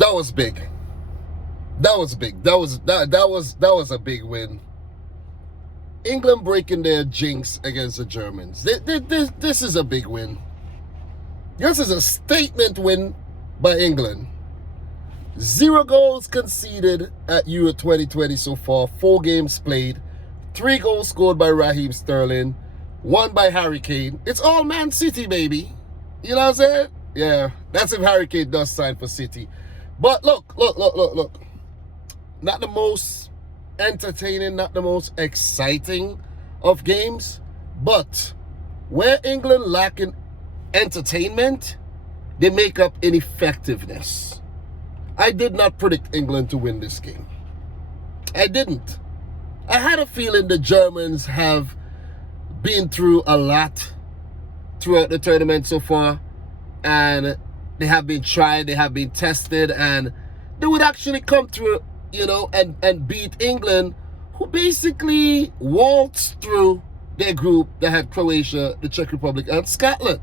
That was big. That was big. That was a big win. England breaking their jinx against the Germans. This is a big win. This is a statement win by England. 0 goals conceded at Euro 2020 so far. 4 games played. 3 goals scored by Raheem Sterling. 1 by Harry Kane. It's all Man City, baby. You know what I'm saying? Yeah, that's if Harry Kane does sign for City. But look. Not the most entertaining, not the most exciting of games. But where England lacking entertainment, they make up in effectiveness. I did not predict England to win this game. I didn't. I had a feeling the Germans have been through a lot throughout the tournament so far, and they have been tried, they have been tested, and they would actually come through, and beat England, who basically waltzed through their group that had Croatia, the Czech Republic, and Scotland.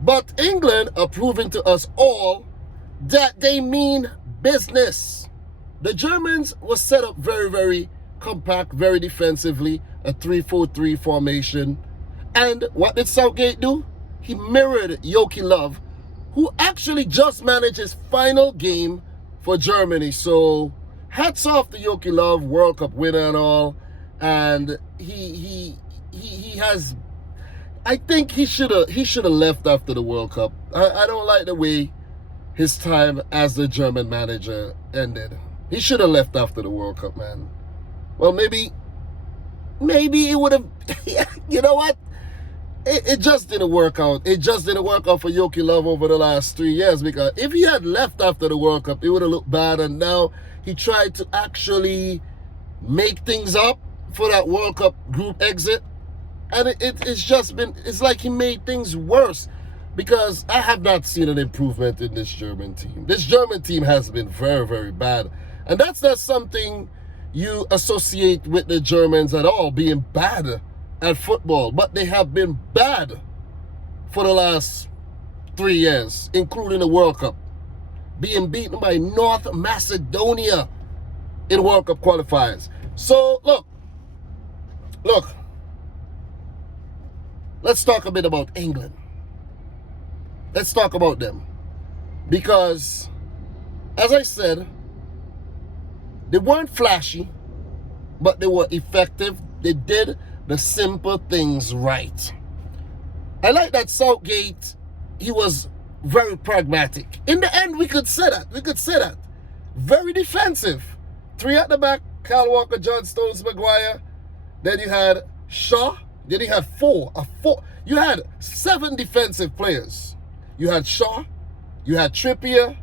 But England are proving to us all that they mean business. The Germans were set up very, very compact, very defensively, a 3-4-3 formation. And what did Southgate do? He mirrored Joachim Löw, who actually just managed his final game for Germany. So hats off to Joachim Löw, World Cup winner and all. And he has, I think he should have left after the World Cup. I don't like the way his time as the German manager ended. He should have left after the World Cup, man. Well, maybe it would have, you know what? It just didn't work out. It just didn't work out for Joachim Löw over the last 3 years, because if he had left after the World Cup, it would have looked bad. And now he tried to actually make things up for that World Cup group exit. And it's like he made things worse, because I have not seen an improvement in this German team. This German team has been very, very bad. And that's not something you associate with the Germans at all, being bad at football. But they have been bad for the last 3 years, including the World Cup. Being beaten by North Macedonia in World Cup qualifiers. So, look. Let's talk a bit about England. Let's talk about them. Because, as I said, they weren't flashy, but they were effective. They did the simple things right. I like that Southgate, he was very pragmatic. In the end, we could say that. Very defensive. 3 at the back, Kyle Walker, John Stones, Maguire. Then you had Shaw. Then you had 4. You had 7 defensive players. You had Shaw. You had Trippier.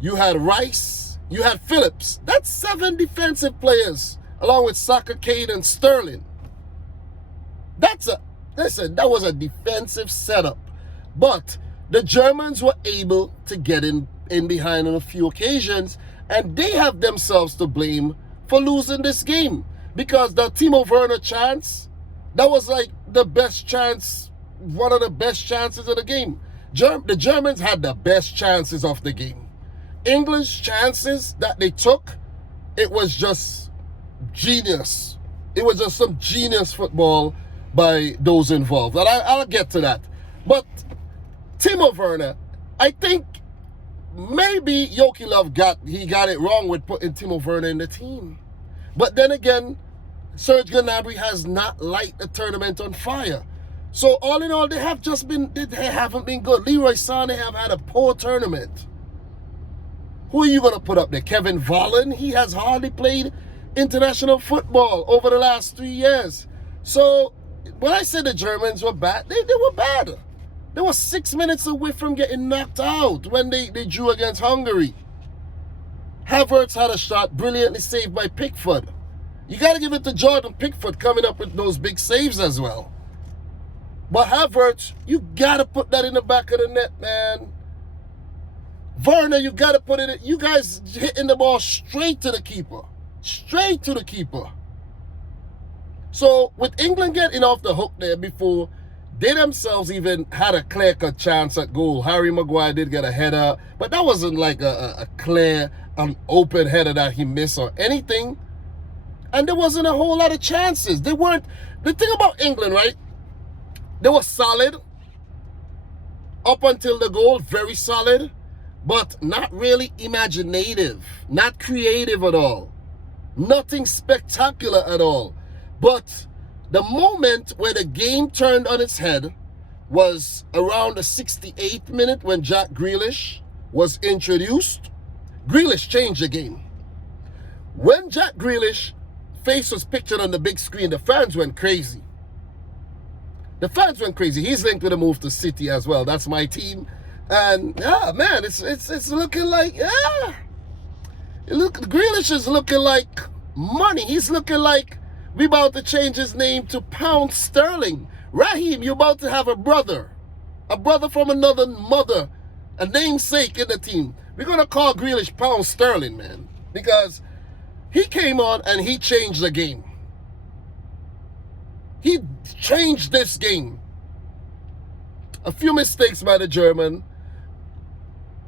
You had Rice. You had Phillips. That's 7 defensive players, along with Saka, Kane, and Sterling. That was a defensive setup. But the Germans were able to get in behind on a few occasions, and they have themselves to blame for losing this game. Because the Timo Werner chance, that was like the best chance, one of the best chances of the game. The Germans had the best chances of the game. England's chances that they took, it was just genius. It was just some genius football by those involved. And I'll get to that. But Timo Werner, I think maybe Joachim Löw got it wrong with putting Timo Werner in the team. But then again, Serge Gnabry has not light the tournament on fire. So all in all, they haven't been good. Leroy Sané have had a poor tournament. Who are you going to put up there? Kevin Volland? He has hardly played international football over the last 3 years. So when I said the Germans were bad, they were bad. They were 6 minutes away from getting knocked out when they drew against Hungary. Havertz had a shot brilliantly saved by Pickford. You got to give it to Jordan Pickford coming up with those big saves as well. But Havertz, you got to put that in the back of the net, man. Werner, you got to put it in. You guys hitting the ball straight to the keeper. Straight to the keeper. So with England getting off the hook there before They themselves even had a clear-cut chance at goal. Harry Maguire did get a header, but that wasn't like a clear, an open header that he missed or anything. And there wasn't a whole lot of chances. They weren't. The thing about England, right? They were solid up until the goal, very solid, but not really imaginative, not creative at all. Nothing spectacular at all. But the moment where the game turned on its head was around the 68th minute when Jack Grealish was introduced. Grealish changed the game. When Jack Grealish face was pictured on the big screen, the fans went crazy. The fans went crazy. He's linked with a move to City as well. That's my team. And yeah, man, it's looking like, yeah. Grealish is looking like money. He's looking like we about to change his name to Pound Sterling. Raheem, you're about to have a brother from another mother, a namesake in the team. We're going to call Grealish Pound Sterling, man, because he came on and he changed the game. He changed this game. A few mistakes by the German.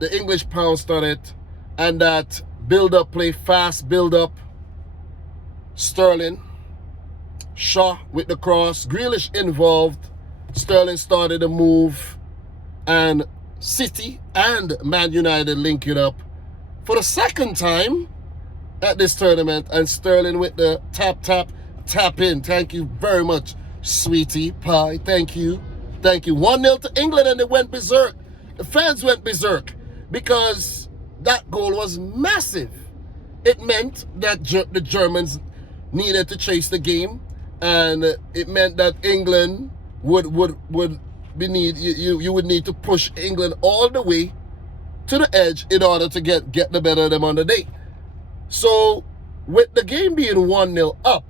The English pounced on it. And that build-up play, fast build-up. Sterling. Shaw with the cross. Grealish involved. Sterling started a move. And City and Man United link it up for the second time at this tournament. And Sterling with the tap in. Thank you very much, sweetie pie. Thank you. 1-0 to England, and they went berserk. The fans went berserk because that goal was massive. It meant that the Germans needed to chase the game, and it meant that England would need to push England all the way to the edge in order to get the better of them on the day. So with the game being 1-0 up,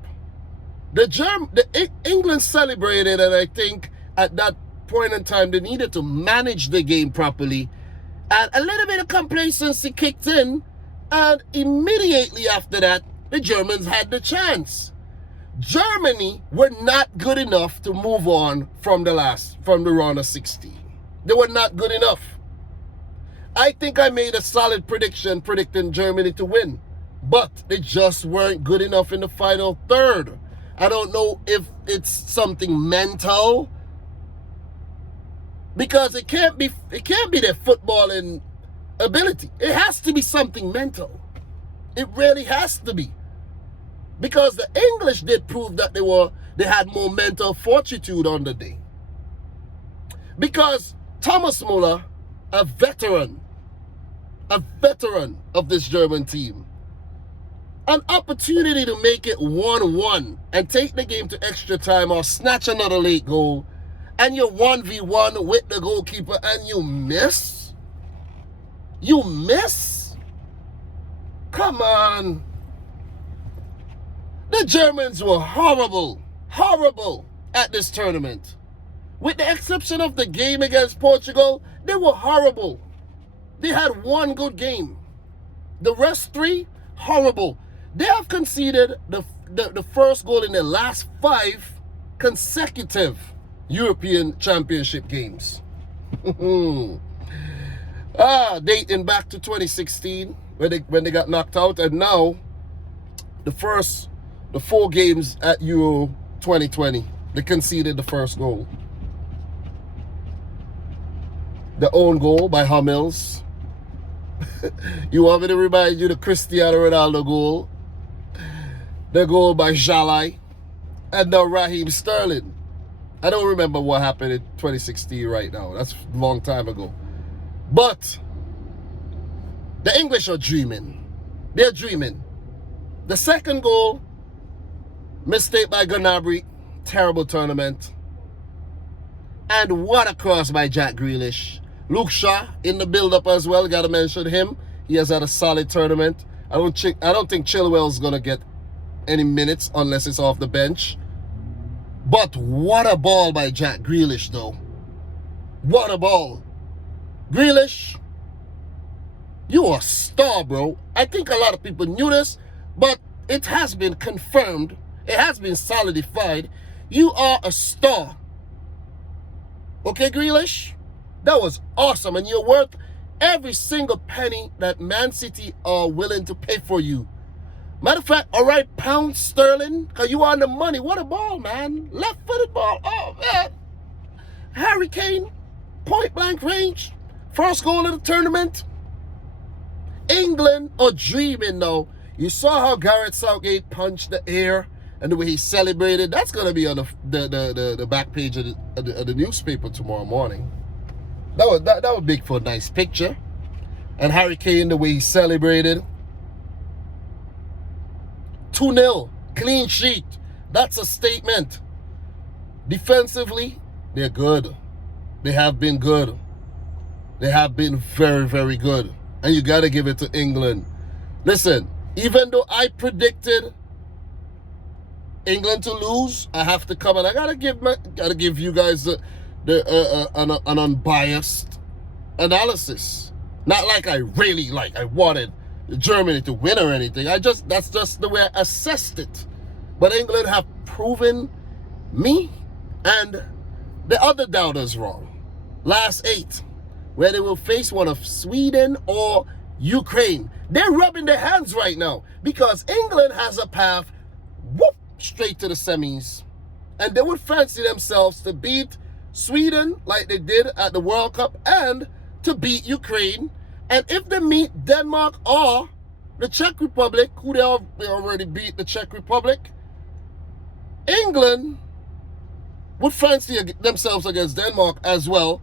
England celebrated, and I think at that point in time they needed to manage the game properly, and a little bit of complacency kicked in, and immediately after that the Germans had the chance. Germany were not good enough to move on from the round of 16. They were not good enough. I think I made a solid prediction predicting Germany to win, but they just weren't good enough in the final third. I don't know if it's something mental, because it can't be their footballing ability. It has to be something mental. It really has to be, because the English did prove that they had more mental fortitude on the day. Because Thomas Muller, a veteran of this German team, an opportunity to make it 1-1 and take the game to extra time or snatch another late goal, and you're 1v1 with the goalkeeper and you miss? You miss? Come on. The Germans were horrible at this tournament. With the exception of the game against Portugal, they were horrible. They had one good game. The rest three, horrible. They have conceded the first goal in their last 5 consecutive European Championship games. Dating back to 2016 when they got knocked out, and now the 4 games at Euro 2020, they conceded the first goal. The own goal by Hummels. You want me to remind you the Cristiano Ronaldo goal? The goal by Jalai, and now Raheem Sterling. I don't remember what happened in 2016 right now. That's a long time ago. But the English are dreaming. They're dreaming. The second goal, mistake by Gnabry, terrible tournament. And what a cross by Jack Grealish. Luke Shaw in the build-up as well. Got to mention him. He has had a solid tournament. I don't think Chilwell's going to get any minutes unless it's off the bench. But what a ball by Jack Grealish, though. What a ball. Grealish, you are a star, bro. I think a lot of people knew this, but it has been confirmed. It has been solidified. You are a star. Okay, Grealish? That was awesome, and you're worth every single penny that Man City are willing to pay for you. Matter of fact, all right, pound sterling, because you on the money. What a ball, man. Left-footed ball. Oh, man. Harry Kane, point-blank range. First goal of the tournament. England are dreaming now. You saw how Gareth Southgate punched the air and the way he celebrated. That's going to be on the back page of the newspaper tomorrow morning. That was big for a nice picture. And Harry Kane, the way he celebrated. 2-0, clean sheet. That's a statement. Defensively, they're good. They have been good. They have been very, very good. And you got to give it to England. Listen, even though I predicted England to lose, I have to come and I gotta give you guys an unbiased analysis. Not like I wanted Germany to win or anything. That's just the way I assessed it. But England have proven me and the other doubters wrong. Last 8, where they will face one of Sweden or Ukraine. They're rubbing their hands right now because England has a path straight to the semis. And they would fancy themselves to beat Sweden like they did at the World Cup and to beat Ukraine. And if they meet Denmark or the Czech Republic, who they already beat the Czech Republic, England would fancy themselves against Denmark as well.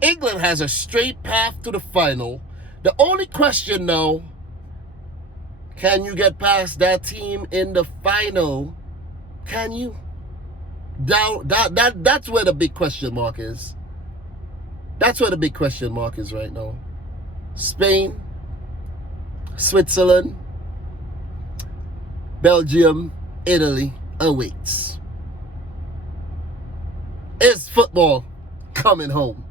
England has a straight path to the final. The only question now, can you get past that team in the final? Can you? That's where the big question mark is. That's where the big question mark is right now. Spain, Switzerland, Belgium, Italy awaits. Is football coming home?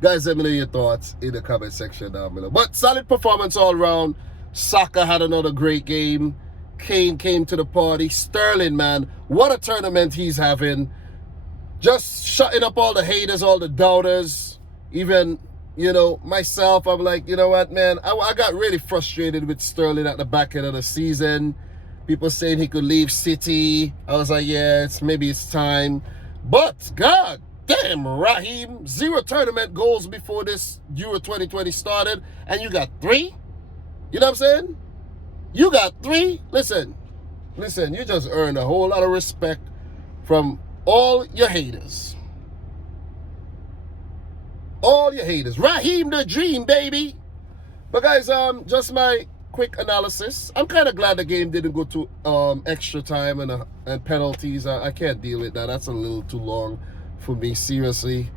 Guys, let me know your thoughts in the comment section down below. But solid performance all around. Saka had another great game. Kane came to the party. Sterling, man, what a tournament he's having. Just shutting up all the haters, all the doubters. Even, myself, I'm like, you know what, man? I got really frustrated with Sterling at the back end of the season. People saying he could leave City. I was like, yeah, maybe it's time. But, God damn, Raheem, 0 tournament goals before this Euro 2020 started, and you got 3? You know what I'm saying? You got 3? Listen, you just earned a whole lot of respect from all your haters. All your haters. Raheem the Dream, baby. But guys, just my quick analysis. I'm kind of glad the game didn't go to extra time and penalties. I can't deal with that. That's a little too long for me, seriously,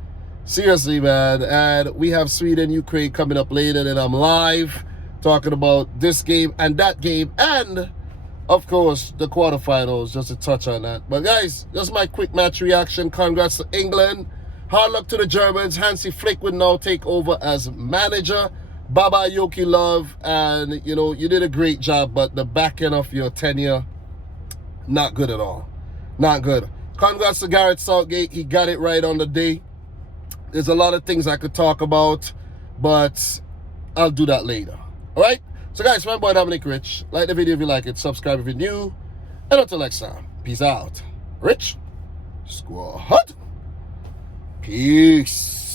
man. And we have Sweden, Ukraine coming up later, and I'm live talking about this game and that game, and of course the quarterfinals, just to touch on that. But guys, just my quick match reaction. Congrats to England. Hard luck to the Germans. Hansi Flick will now take over as manager. Baba Yoki Love, and you did a great job, but the back end of your tenure, not good at all. Not good. Congrats to Gareth Southgate. He got it right on the day. There's a lot of things I could talk about, but I'll do that later. All right? So guys, my boy Dominic Rich. Like the video if you like it. Subscribe if you're new. And until next time, peace out. Rich Squad. Peace.